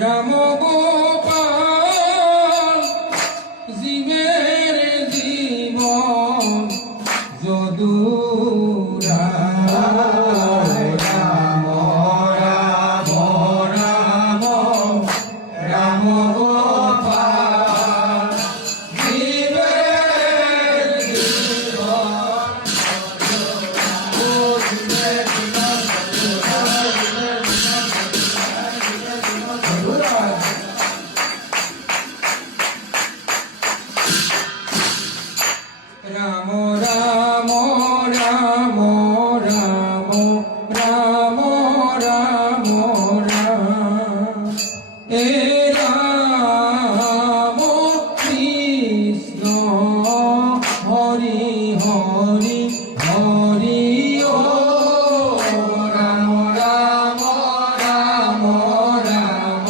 রাম গোপাল জীবের জীবন যদুরা রাম রাম রাম রাম গোপাল জীবের রাম রাম রাম রাম রাম রাম রাম এ রাম কৃষ্ণ হরি হরি হরি ও রাম রাম রাম রাম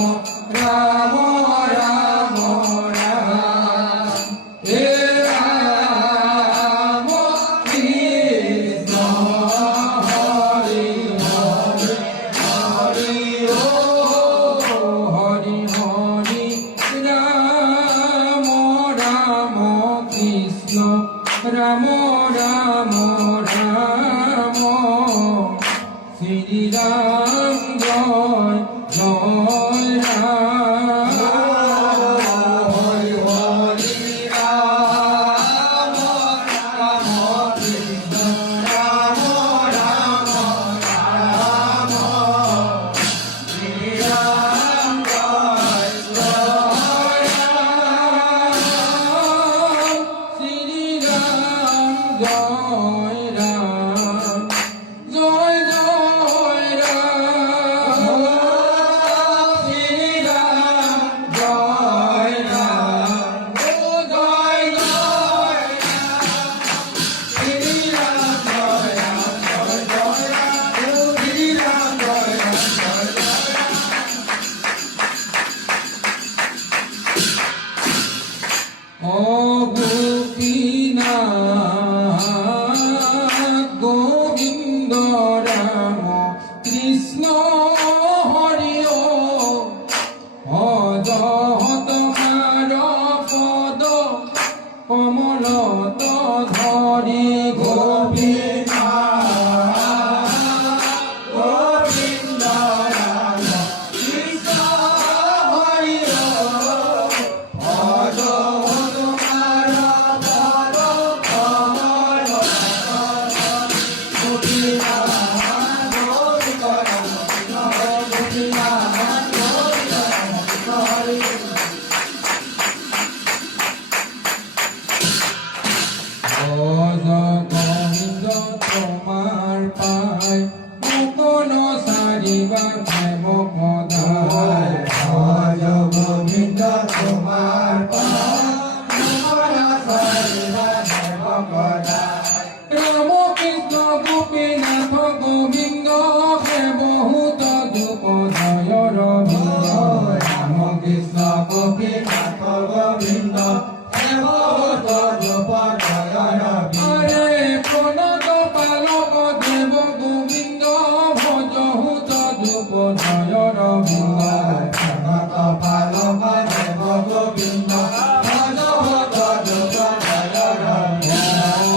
রাম রাম রাম এ রাম কৃষ্ণ হরি হরি হরি ও হরি হরি রাম রাম কৃষ্ণ রাম রাম রাম শ্রী রাম জয় জয় রাম হরি হরি রাম রাম কৃষ্ণ রাম রাম রাম শ্রী রাম জয় জয় রাম শ্রী রাম জয় রাম জয় জয় রাম শ্রী রাম জয় রাম ও জয় জয় রাম শ্রী রাম জয় রাম জয় জয় রাম ও শ্রী রাম জয় রাম জয় জয় রাম ও গোপীনাথ গোবিন্দ রাম কৃষ্ণ হরি ও তোমার পদ কমল ধরি গোপীনাথ গোবিন্দ রাম কৃষ্ণ হরি ও তোমার পদ কমল গোপীনাথ গোবিন্দ রাম কৃষ্ণ গোপীনাথ গোবিন্দ রাম কৃষ্ণ হরি গোবিন্দ তোমার পায় মুকন সারিবার প্রেম পদায় গোবিন্দ তোমার পায় মুকন সারিবার প্রেম পদায় রাম কৃষ্ণ গোপীনাথ গোবিন্দ বহুত দুপ জয় রবীন্দ রাম কৃষ্ণ গোপীনাথ গোবিন্দ বহুত দুপ জয় রবীন্দ প্রণত পালক দেব গোবিন্দ ভজহুত দুপ জয় রবীন্দ প্রণত পালক দেব গোবিন্দ ভজহুত দুপ জয় রবীন্দ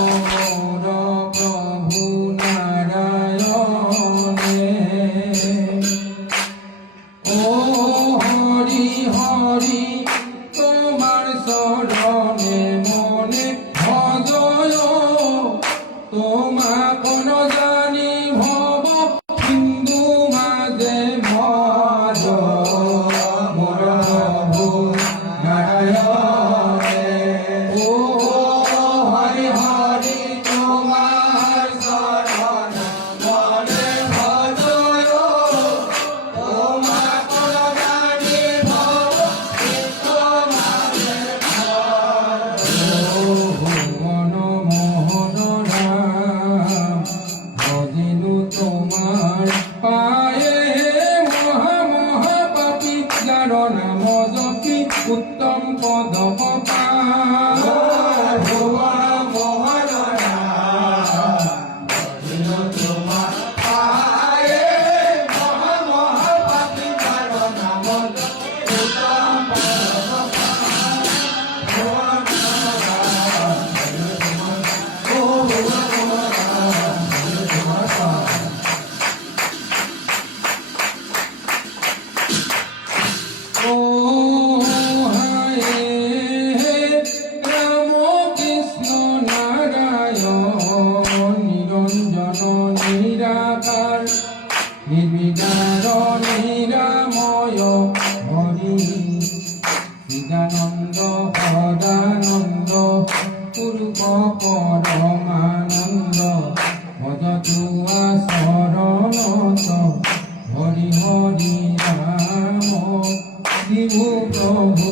প্রভু নারায়ণে ও হরি হরি তোমার শরণে মনে ভজয় তোমা কোন জানি ভব হিন্দু মাঝে মজ মোর প্রভু নারায়ণে ও হরি হরি তোমার শরণ মনে ভজয় তোমা কোন জানি ভব নিজানন্দ সদানন্দ পুৰুষ পৰমানন্দ ভজতুয়া শৰণত হৰি হৰি নাম শিবু প্রভু